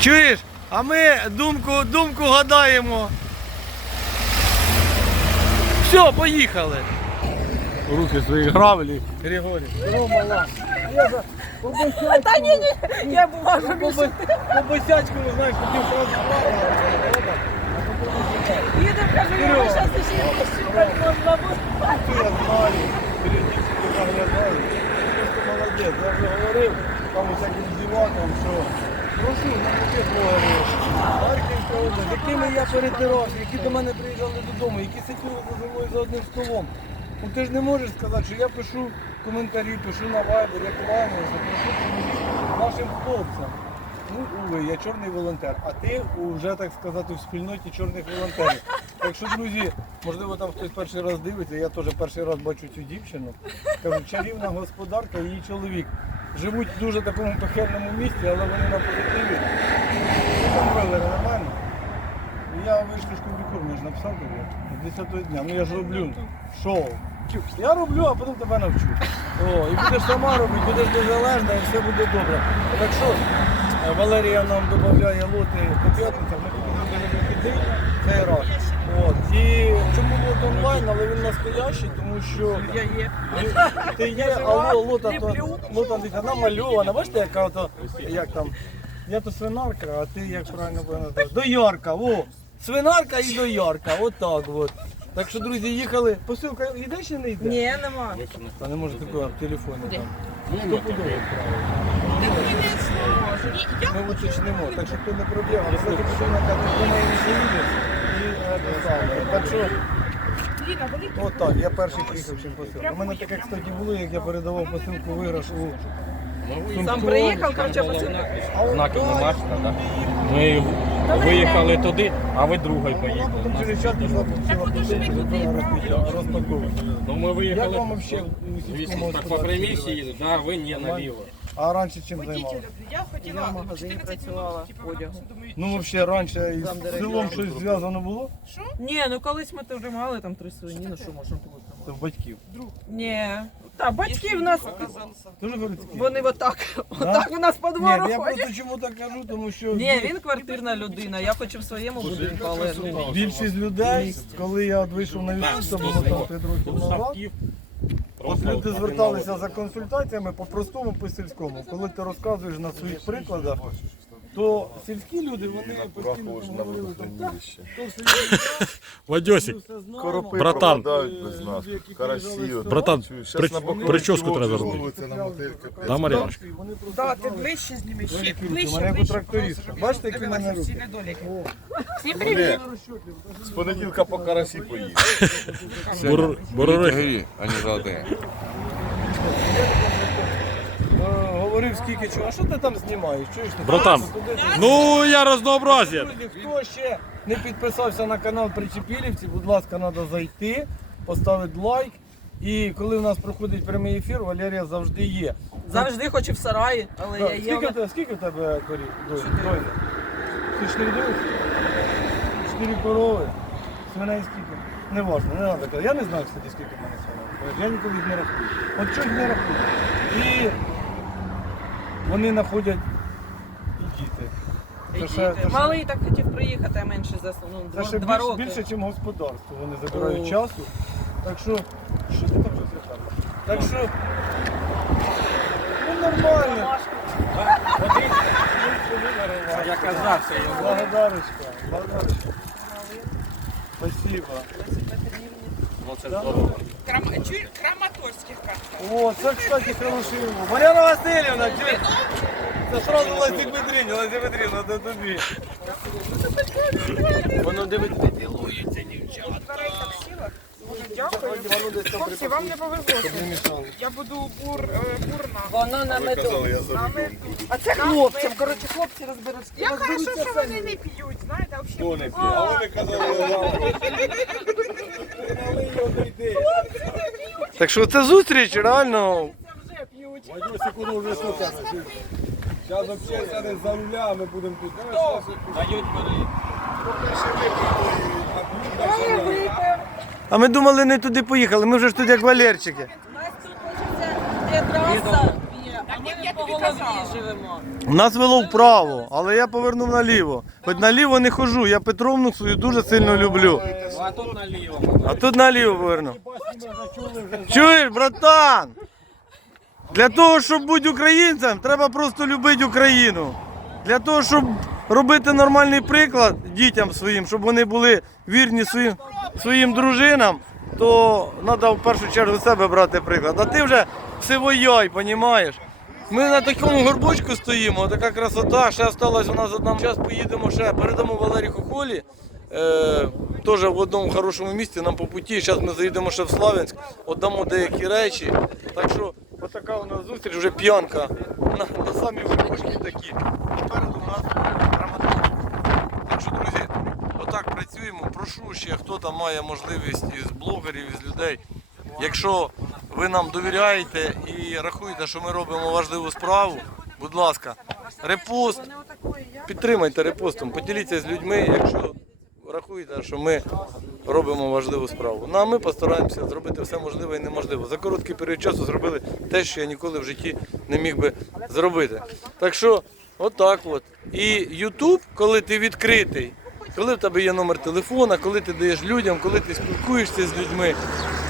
Чуєш? А ми думку, думку гадаємо. Все, поїхали. Руки свої гравлі. Григорій. Ну. Я. Та ні, ні, я бумажу більше. По босячку, знаєш, хотів сразу Їду, кажу, я зараз ще щупать можна. Ти я знаю, періодично заглядаю. Ти просто молодець. Я вже говорив там усяким дівакам, що Харківська область, якими я перетирався, які до мене приїжджали додому, які сиділи за мною за одним столом. Ну ти ж не можеш сказати, що я пишу коментарі, пишу на вайбер, я кланяюся, прошу нашим хлопцям. Ну, Уви, я чорний волонтер, а ти вже, так сказати, в спільноті чорних волонтерів. Так що, друзі, можливо, там хтось перший раз дивиться, я теж перший раз бачу цю дівчину. Кажу, чарівна господарка і її чоловік. Живуть в дуже такому пехельному місті, але вони на позитиві. Вели нормально. Я вийшли шкурбікур, я ж написав тобі з 10 дня. Ну я ж роблю шоу. Я роблю, а потім тебе навчу. О, і будеш сама робити, будеш незалежна і все буде добре. Так що Валерія нам додає лоти по п'ятницях, ми будемо піти, цей раз. І чому лот онлайн, але він настоящий, тому що Я є. ти є, а ло- лота то лота дивіться, намальована. Бачите, яка ото, як там. Я то свинарка, а ти як правильно буде назвати? Доярка, во! Свинарка і доярка, отак от. Так що, друзі, їхали. Посилка йде чи не йде? Ні, нема. Та не може такого в телефоні там. Стопудово правильно. Ми уточнимо, так що то не проблема. Кстати, людина каже, до неї не заїде і е, те саме. Так що, от так, я перший приїхав чим посилку. У мене таке, кстати, було, як я передавав посилку виграш у Сам приїхав, короче, посилка. Знаків не так? да? Ми виїхали туди, а ви другою поїхали. Через час пішла. Ну ми Як виїхали вам у сільському так по господарстві? примісі їде, да, ви ні наліво. А раніше чим займалися? Я в магазині працювала одягу. Ну, взагалі, раніше із селом щось зв'язано було? Ні, ну колись ми теж мали там три свині, ну що можна було там. Це в батьків. Ні. Та батьки в нас, городські? вони отак, отак у нас по Ні, двору я ходять. просто чому так кажу, тому що Ні, він квартирна людина, я хочу в своєму будинку, але ну, більшість людей, коли я от вийшов на YouTube, це було там 5 років назад, от люди зверталися за консультаціями по простому, по сільському. Коли ти розказуєш на своїх прикладах, то сільські люди, вони постійно там говорили, там, так, то все є, Вадьосик, все. Коропи Братан. пропадають без нас. Люди, які Карасі. з. Братан, при- прическу треба мотелька. да? Вони просто Да, ти ближче зніми, ще ближче, мене як у ближче. тракториста. Бачите, які в мене дивилася всі руки? недоліки. Вони З понеділка по карасі поїдуть. Бур- Бурурих. а не золоте. Е, Говорив скільки чого, а що ти там знімаєш? Чуєш? ти? Братан, Туди ну я разнообразие. Друзі, хто ще не підписався на канал Причепілівці, будь ласка, треба зайти, поставити лайк. І коли у нас проходить прямий ефір, Валерія завжди є. завжди хочу в сараї, але я є. скільки, в тебе- скільки в тебе корів? Дойня? Ти чотири дивишся? Чотири корови. Свиней скільки? Не важно, не треба казати. Я не знаю, кстати, скільки в мене свиней. Я ніколи їх не рахую. От чого їх не рахую. І вони знаходять і діти. Це ще- це ще- Малий так хотів приїхати, а менше за ну, Це два, ще два більше, роки. більше, ніж господарство. Вони забирають О. часу. Так що, що ти там розглядав? Так що, ну нормально. Я казав, що його. Благодарочка, благодарочка. Спасибо. Ну, це здорово. Крам... Чуєш? Краматорських. О, це, кстати, хороший. Мар'яна Васильівна, чи? Це сразу Лесі Петрівні, Лесі Петрівна, це тобі. Воно дивиться, ділується, дівчата. Дякую. Хлопці, вам не повезло. не. Я буду бур, е, бурна. Воно на меду. я. А це хлопцям, коротше, хлопці розберуться. Я хорошо, що вони не п'ють, знаєте, а взагалі. А ви казали, Так що це зустріч реально. Зараз взагалі сяде за руля, а ми будемо тут. Дають бери. А ми думали не туди поїхали, ми вже ж тут як Валерчики. У нас тут може це траса голові живемо. Нас вело вправо, але я повернув наліво. Хоч наліво не хожу, я Петровну свою дуже сильно люблю. А тут наліво. А тут наліво поверну. Чуєш, братан? Для того, щоб бути українцем, треба просто любити Україну. Для того, щоб робити нормальний приклад дітям своїм, щоб вони були вірні своїм, своїм дружинам, то треба в першу чергу себе брати приклад. А ти вже сивояй, понімаєш? Ми на такому горбочку стоїмо, така красота. Ще осталась у нас одна. Зараз поїдемо ще, передамо Валерію Хохолі. Е, теж в одному хорошому місці нам по путі. Зараз ми заїдемо ще в Славянськ, віддамо деякі речі. Так що отака у нас зустріч, вже п'янка на, на самі горбочки такі. Попереду у нас Рамадан. Так що, друзі, отак працюємо. Прошу ще, хто там має можливість із блогерів, із людей. Якщо ви нам довіряєте і рахуєте, що ми робимо важливу справу, будь ласка, репост, підтримайте репостом, поділіться з людьми, якщо рахуєте, що ми робимо важливу справу. Ну а ми постараємося зробити все можливе і неможливе. За короткий період часу зробили те, що я ніколи в житті не міг би зробити. Так що, отак от. І Ютуб, коли ти відкритий, коли в тебе є номер телефона, коли ти даєш людям, коли ти спілкуєшся з людьми,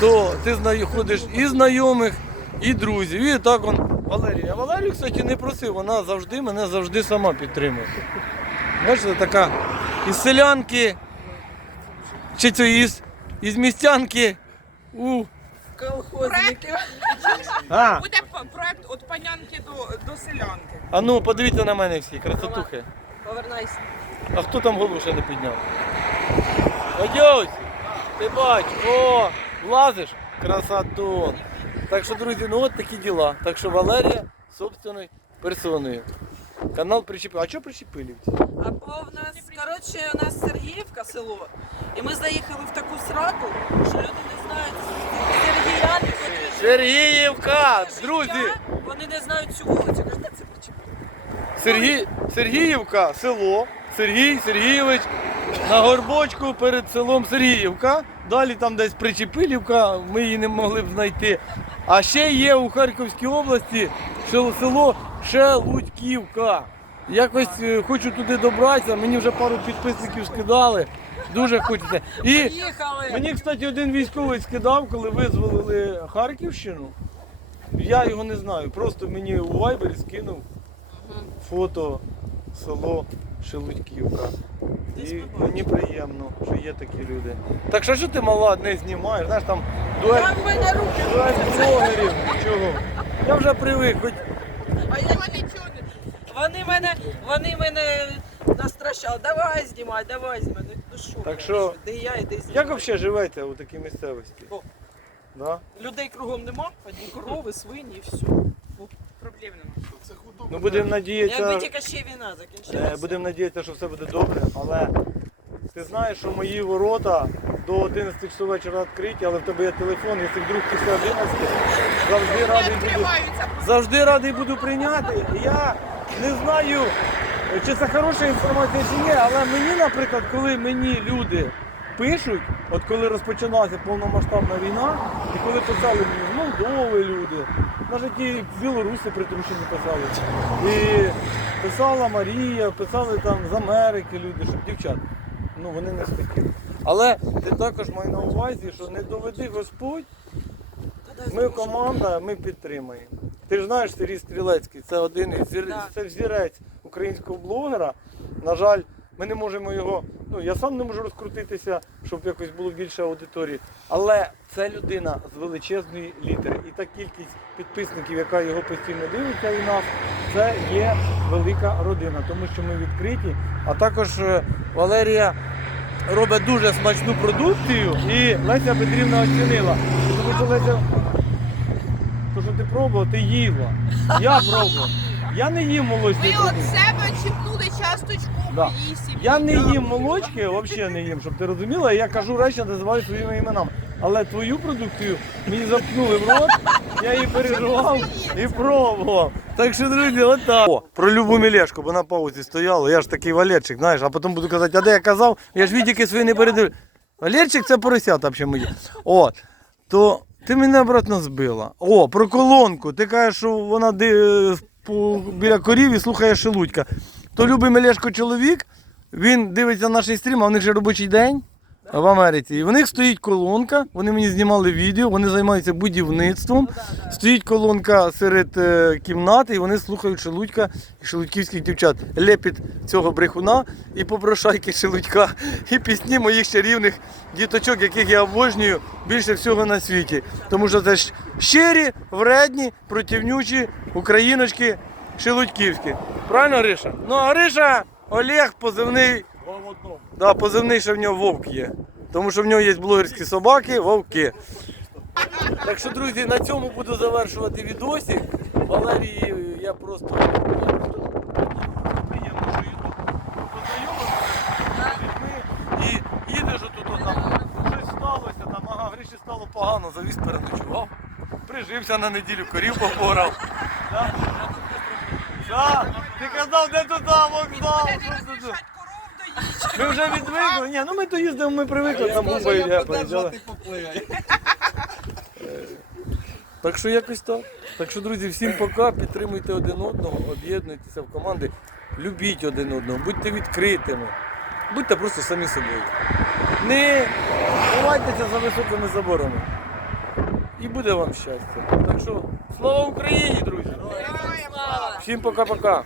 то ти знаходиш і знайомих, і друзів. І так он Валерія. А Валерію, кстати, не просив, вона завжди мене завжди сама підтримує. Бачите, така із селянки, чи це із, із містянки. У. Колхозники. А, Буде п- проект від панянки до, до селянки. а ну подивіться на мене всі, красотухи. Повернайся. А хто там голову ще не підняв? Ось, ти бач, о, влазиш? Красотон. Так що, друзі, ну от такі діла. Так що Валерія собственною персоною. Канал причепив. А чого причепилівці? Або в нас, коротше, у нас Сергіївка село. І ми заїхали в таку сраку, що люди не знають Сергіяни, котрі Сергіївка! живуть Друзі! життя, Вони не знають цю вулицю. Кажуть, де це причепили? Сергій, Сергіївка, село. Сергій Сергійович на горбочку перед селом Сергіївка. Далі там десь Причепилівка, ми її не могли б знайти. А ще є у Харківській області село Шелудьківка. Якось е, хочу туди добратися, мені вже пару підписників скидали. Дуже хочеться. І мені, кстати, один військовий скидав, коли визволили Харківщину. Я його не знаю. Просто мені у Вайбері скинув фото село Шелудьківка. І мені приємно, що є такі люди. Так що що ти мала не знімаєш? Знаєш там дуель, Там мене руки. дуель блогерів. Чого? Я вже привик, хоч А я нічого не. Вони мене, вони мене настращали. Давай знімай, давай знімай. Ну, Ну що? Так що, Де я і де як взагалі живете у такій місцевості? О. Да? Людей кругом нема, одні корови, свині і все. Проблем нема. Ну будемо надіятися. Якби тільки ще війна Е, закінчилася. Будемо надіятися, що все буде добре, але ти знаєш, що мої ворота до 11 часов вечора відкриті, але в тебе є телефон, якщо вдруг після 11 завжди радий буду, завжди радий буду прийняти. Я не знаю, чи це хороша інформація чи ні, але мені, наприклад, коли мені люди пишуть, от коли розпочалася повномасштабна війна, і коли писали мені з Молдови люди, навіть і білоруси притрушені писали. І писала Марія, писали там з Америки люди, щоб дівчат. Ну вони не з таких. Але ти також май на увазі, що не доведи Господь, ми команда, ми підтримаємо. Ти ж знаєш Сергій Стрілецький, це один із зір... Це взірець українського блогера. На жаль, ми не можемо його. Ну я сам не можу розкрутитися, щоб якось було більше аудиторії. Але це людина з величезної літери. І та кількість підписників, яка його постійно дивиться і нас, це є велика родина, тому що ми відкриті. А також е, Валерія робить дуже смачну продукцію і Леся Петрівна оцінила. Тому що Леся, то, що ти пробував, ти їла. Я пробував. Я не їм молочний Ви від себе чіпнули часточку Да. моїй сім'ї. Я не їм молочки, взагалі не їм, щоб ти розуміла. Я кажу речі, називаю своїми іменами. Але твою продукцію мені заткнули в рот, я її переживав і пробував. Так що, друзі, отак. О, про Любу Мілешку, бо на паузі стояла. Я ж такий Валерчик, знаєш, а потім буду казати, а де я казав, я ж відіки свої не передив. Валерчик це поросята взагалі мої. От. То ти мене обратно збила. О, про колонку. Ти кажеш, що вона ди- біля корів і слухає шелудька. То любий Мелешко чоловік, він дивиться наш стрім, а в них же робочий день в Америці. І в них стоїть колонка, вони мені знімали відео, вони займаються будівництвом. Стоїть колонка серед е, кімнати, і вони слухають шелудька і шелудьківських дівчат. Лепіт цього брехуна і попрошайки шелудька, і пісні моїх чарівних діточок, яких я обожнюю більше всього на світі. Тому що це щирі, вредні, противнючі україночки шелудьківські. Правильно, Гриша? Ну, а Гриша Олег позивний. Да, позивний, що в нього вовк є. Тому що в нього є блогерські собаки, вовки. Так що, друзі, на цьому буду завершувати відосик. Валерії, я просто. Приємно, що там, щось сталося, там, ага, Гриші стало погано, завіз переночував. Прижився на неділю, корів попорав. Да? Да? Ти казав, де туди вокзал? Що це тут? Ми вже відвикли. Ні, ну ми то їздимо, ми привикли, там губи гепають. Так що якось так. Так що, друзі, всім пока. Підтримуйте один одного, об'єднуйтеся в команди, любіть один одного, будьте відкритими, будьте просто самі собою. Не ховайтеся за високими заборами. І буде вам щастя. Так що, слава Україні, друзі! Всім пока-пока.